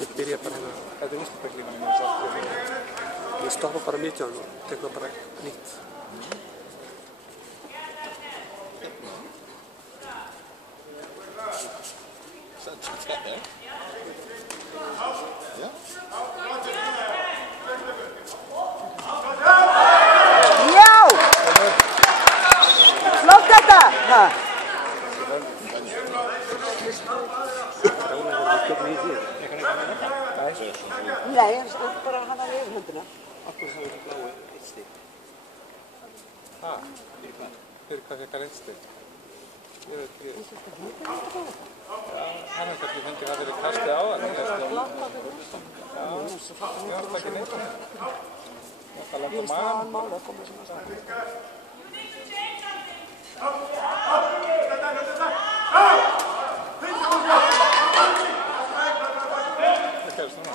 Ég byrja bara hérna, þetta er vinstupæklíman með þessu aftur. Ég stoppa bara 19 og tek það bara nýtt. It's got there. Yeah. Já! Flott þetta! Ha. Nei, bara hann að yfir höndina. Akkur svo er það blái 1 stig. Fyrir hvað? Fyrir hvað fekk hann 1 stig? Ég veit ekki. Hann hefði kannski fengið það fyrir kastið á það. Já, það er ekki neitt. Það landa mann. Mála að koma sem að stað. Það gerist núna.